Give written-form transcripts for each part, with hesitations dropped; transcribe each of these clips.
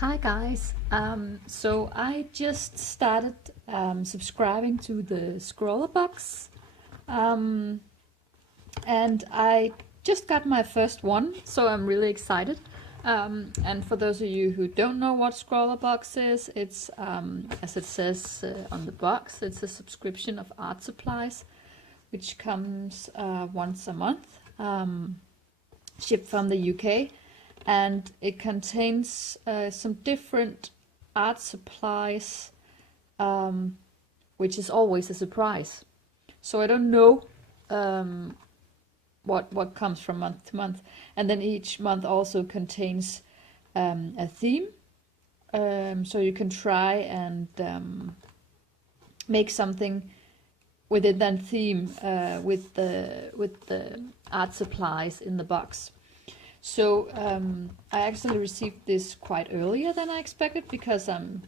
Hi guys. So I just started subscribing to the Scrawlrbox, um, and I just got my first one, so I'm really excited. And for those of you who don't know what Scrawlrbox is, it's as it says on the box, it's a subscription of art supplies, which comes once a month, shipped from the UK. And it contains some different art supplies, which is always a surprise. So I don't know what comes from month to month, and then each month also contains a theme, so you can try and make something within that theme with the art supplies in the box. So I actually received this quite earlier than I expected because I'm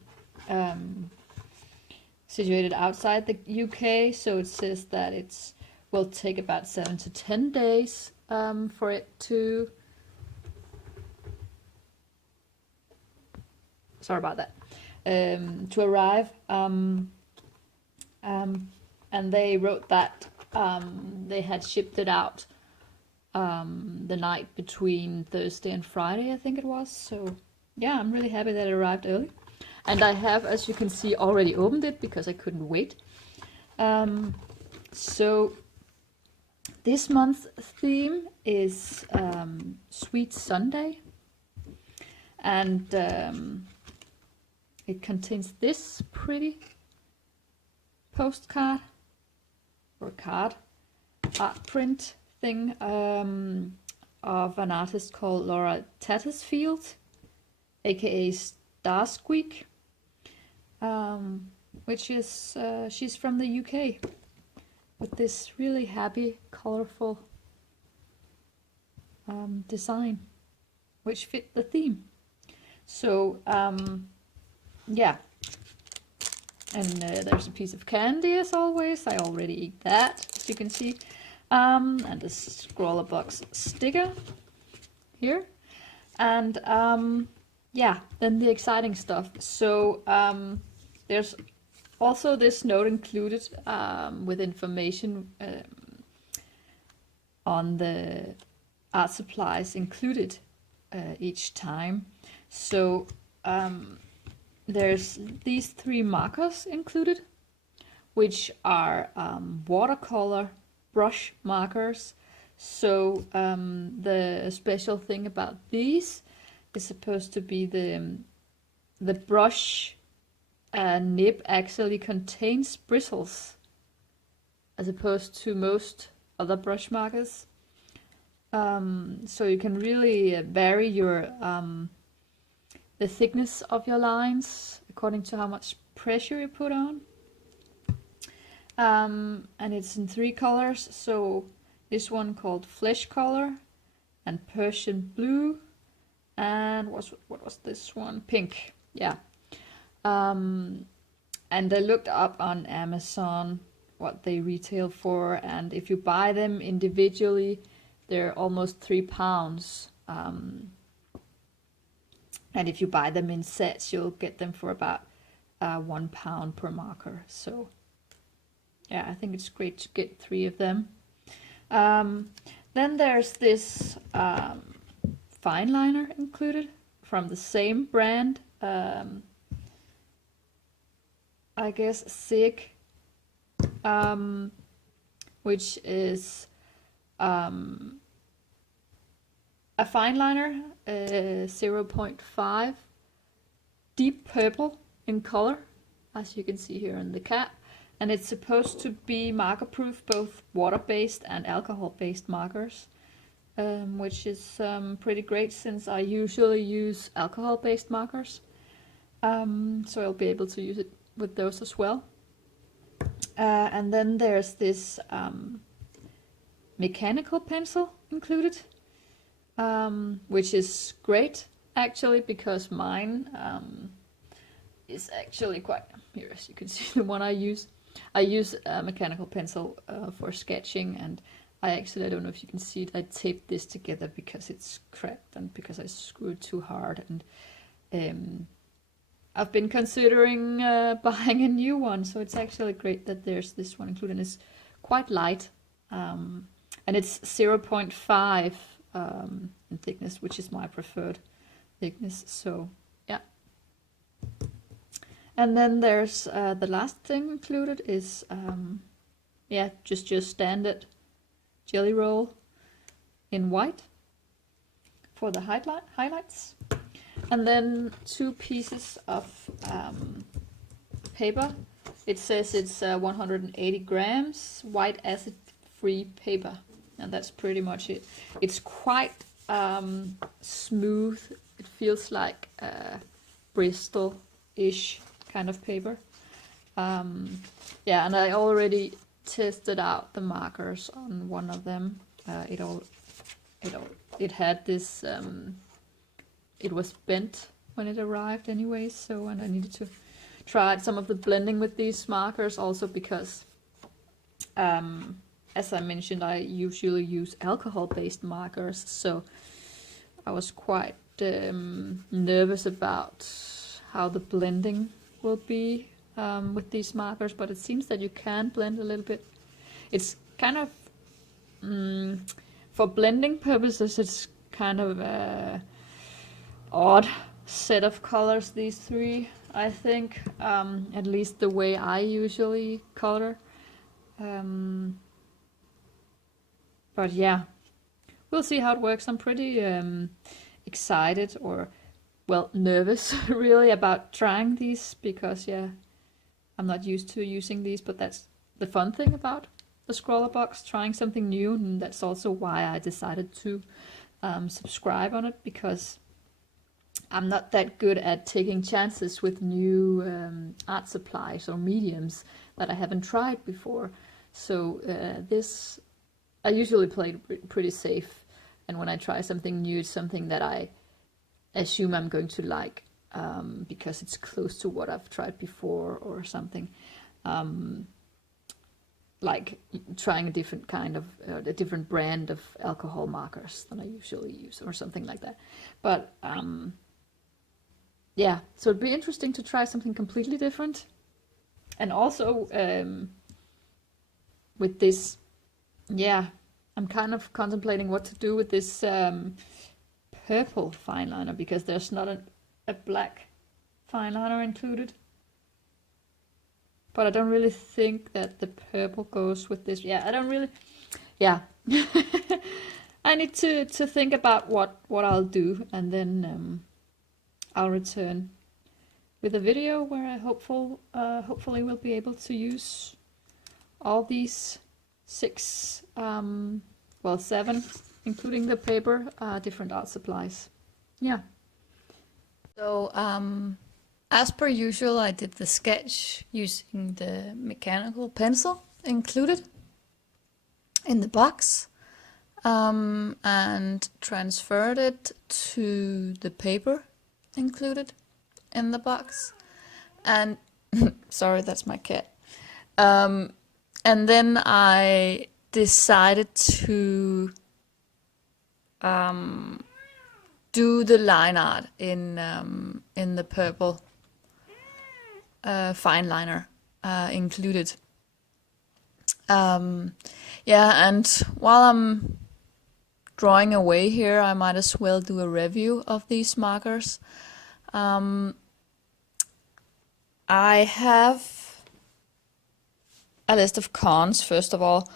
situated outside the UK. So it says that it will take about 7 to 10 days for it to. Sorry about that. To arrive. And they wrote that they had shipped it out the night between Thursday and Friday, I think it was. So yeah, I'm really happy that it arrived early. And I have, as you can see, already opened it because I couldn't wait. So this month's theme is Sweet Sundae. And it contains this pretty postcard or card art print thing of an artist called Laura Tattersfield, aka Starsqueak, which is she's from the UK, with this really happy, colorful design, which fit the theme. So yeah, and there's a piece of candy as always. I already ate that, as you can see. And the Scrawlrbox sticker here, and yeah, then the exciting stuff. So there's also this note included with information on the art supplies included each time. So there's these 3 markers included, which are watercolor brush markers. So the special thing about these is supposed to be the brush nib actually contains bristles, as opposed to most other brush markers. So you can really vary your the thickness of your lines according to how much pressure you put on. And it's in 3 colors, so this one called Flesh Color and Persian Blue, and what was this one? Pink. Yeah. And I looked up on Amazon what they retail for, and if you buy them individually, they're almost £3. And if you buy them in sets, you'll get them for about £1 per marker. So yeah, I think it's great to get 3 of them. Then there's this fine liner included from the same brand, I guess SIG, which is a fine liner, 0.5, deep purple in color, as you can see here on the cap. And it's supposed to be marker proof, both water-based and alcohol-based markers, which is pretty great since I usually use alcohol-based markers. So I'll be able to use it with those as well. And then there's this mechanical pencil included, which is great actually, because mine is actually quite, here as you can see the one I use a mechanical pencil for sketching, and I don't know if you can see it, I taped this together because it's cracked and because I screwed too hard, and I've been considering buying a new one, so it's actually great that there's this one included. It's quite light, and it's 0.5 in thickness, which is my preferred thickness. So yeah. And then there's the last thing included is yeah, just your standard jelly roll in white for the highlights. And then 2 pieces of paper. It says it's 180 grams white acid free paper, and that's pretty much it. It's quite smooth. It feels like Bristol-ish kind of paper. Yeah, and I already tested out the markers on one of them. It had this. It was bent when it arrived anyway, so, and I needed to try some of the blending with these markers also because, as I mentioned, I usually use alcohol-based markers, so I was quite nervous about how the blending will be with these markers, but it seems that you can blend a little bit. It's kind of, for blending purposes, it's kind of odd set of colors, these 3, I think, at least the way I usually color. But yeah, we'll see how it works. I'm pretty excited, or well, nervous really about trying these because yeah, I'm not used to using these, but that's the fun thing about the Scrawlrbox, trying something new, and that's also why I decided to subscribe on it, because I'm not that good at taking chances with new art supplies or mediums that I haven't tried before. So this, I usually play pretty safe, and when I try something new, it's something that I assume I'm going to like because it's close to what I've tried before or something. Like trying a different kind of, a different brand of alcohol markers than I usually use or something like that. But yeah, so it'd be interesting to try something completely different. And also with this, yeah, I'm kind of contemplating what to do with this purple fine liner, because there's not a black fine liner included. But I don't really think that the purple goes with this. Yeah, I don't really, yeah. I need to think about what I'll do, and then I'll return with a video where I hopefully will be able to use all these 6, well 7, including the paper, different art supplies. Yeah. So as per usual, I did the sketch using the mechanical pencil included in the box, and transferred it to the paper included in the box. And sorry, that's my cat. And then I decided to do the line art in the purple fine liner included. Yeah, and while I'm drawing away here, I might as well do a review of these markers. I have a list of cons, first of all,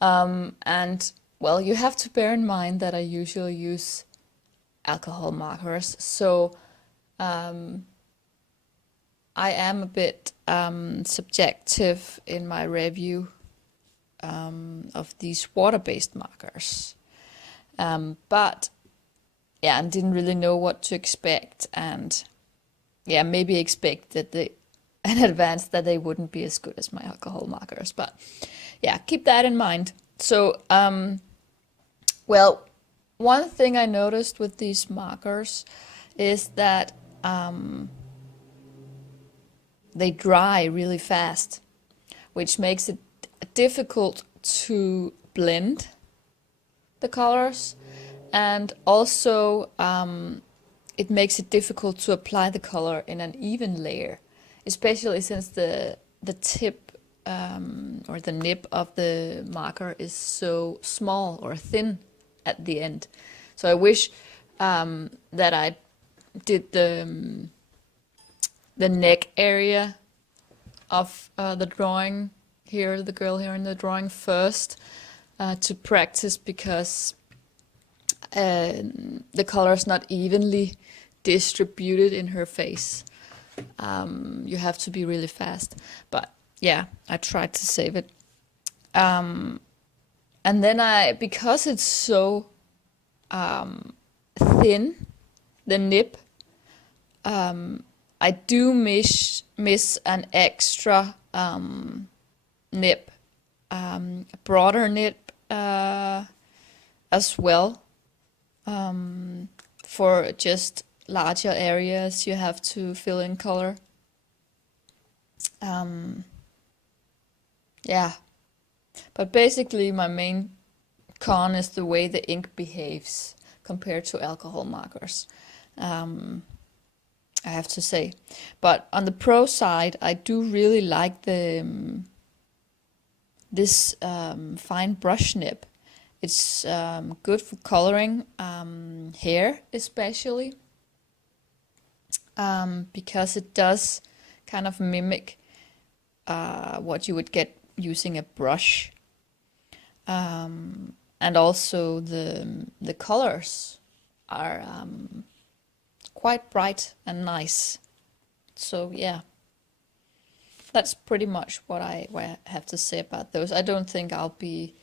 and well, you have to bear in mind that I usually use alcohol markers, so I am a bit subjective in my review of these water-based markers. But yeah, I didn't really know what to expect, and yeah, maybe expected in advance that they wouldn't be as good as my alcohol markers. But yeah, keep that in mind. So well, one thing I noticed with these markers is that they dry really fast, which makes it difficult to blend the colors, and also it makes it difficult to apply the color in an even layer, especially since the tip or the nib of the marker is so small or thin at the end. So I wish that I did the neck area of the drawing here, the girl here in the drawing first, to practice, because the color is not evenly distributed in her face. You have to be really fast. But yeah, I tried to save it. And then because it's so thin, the nib, I do miss an extra nib, a broader nib as well. For just larger areas you have to fill in color. Yeah, but basically my main con is the way the ink behaves compared to alcohol markers, I have to say. But on the pro side, I do really like this fine brush nib. It's good for coloring hair especially, because it does kind of mimic what you would get using a brush. And also the colors are quite bright and nice. So yeah, that's pretty much what I have to say about those. I don't think I'll be,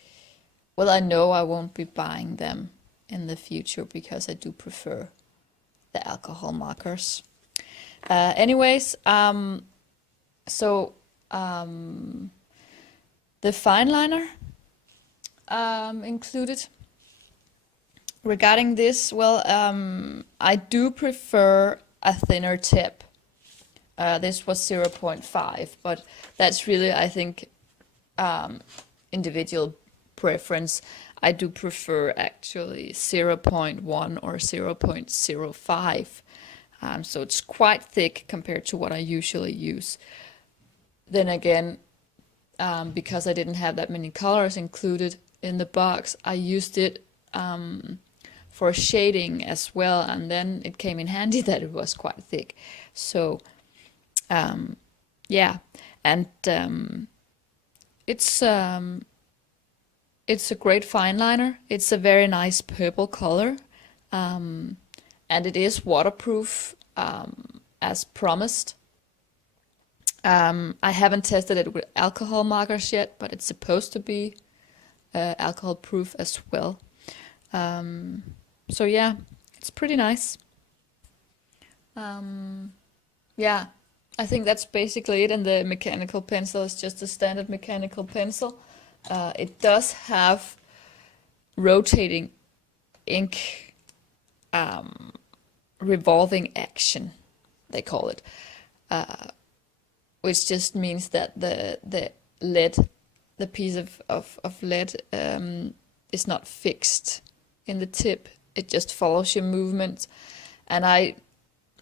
well, I know I won't be buying them in the future because I do prefer the alcohol markers. Anyways, so the fine liner included. Regarding this, well, I do prefer a thinner tip. This was 0.5, but that's really, I think, individual preference. I do prefer actually 0.1 or 0.05. So it's quite thick compared to what I usually use. Then again, because I didn't have that many colors included in the box, I used it for shading as well, and then it came in handy that it was quite thick. So yeah, and it's a great fine liner. It's a very nice purple color, and it is waterproof as promised. I haven't tested it with alcohol markers yet, but it's supposed to be alcohol proof as well. So yeah, it's pretty nice. Yeah, I think that's basically it. And the mechanical pencil is just a standard mechanical pencil. It does have rotating ink revolving action, they call it, which just means that the lead, the piece of lead is not fixed in the tip. It just follows your movement. And I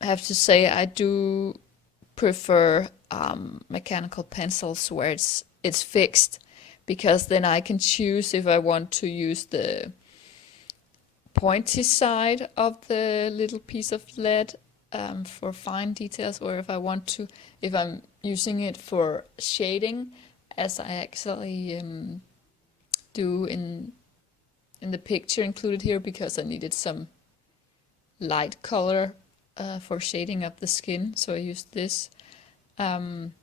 have to say I do prefer mechanical pencils where it's fixed, because then I can choose if I want to use the pointy side of the little piece of lead for fine details, or if I'm using it for shading, as I actually do in the picture included here, because I needed some light color for shading of the skin, so I used this. Then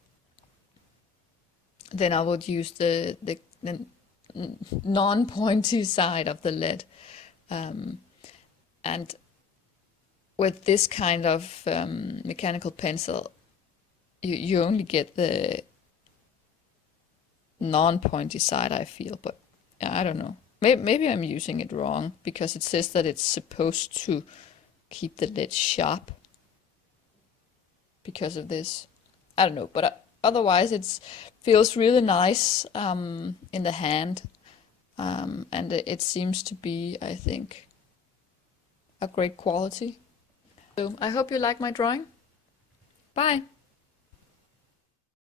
I would use the non-pointy side of the lead. And with this kind of mechanical pencil, you only get the non-pointy side, I feel, but I don't know. Maybe I'm using it wrong, because it says that it's supposed to keep the lead sharp because of this. I don't know, but otherwise it feels really nice in the hand, and it seems to be, I think, a great quality. So I hope you like my drawing. Bye!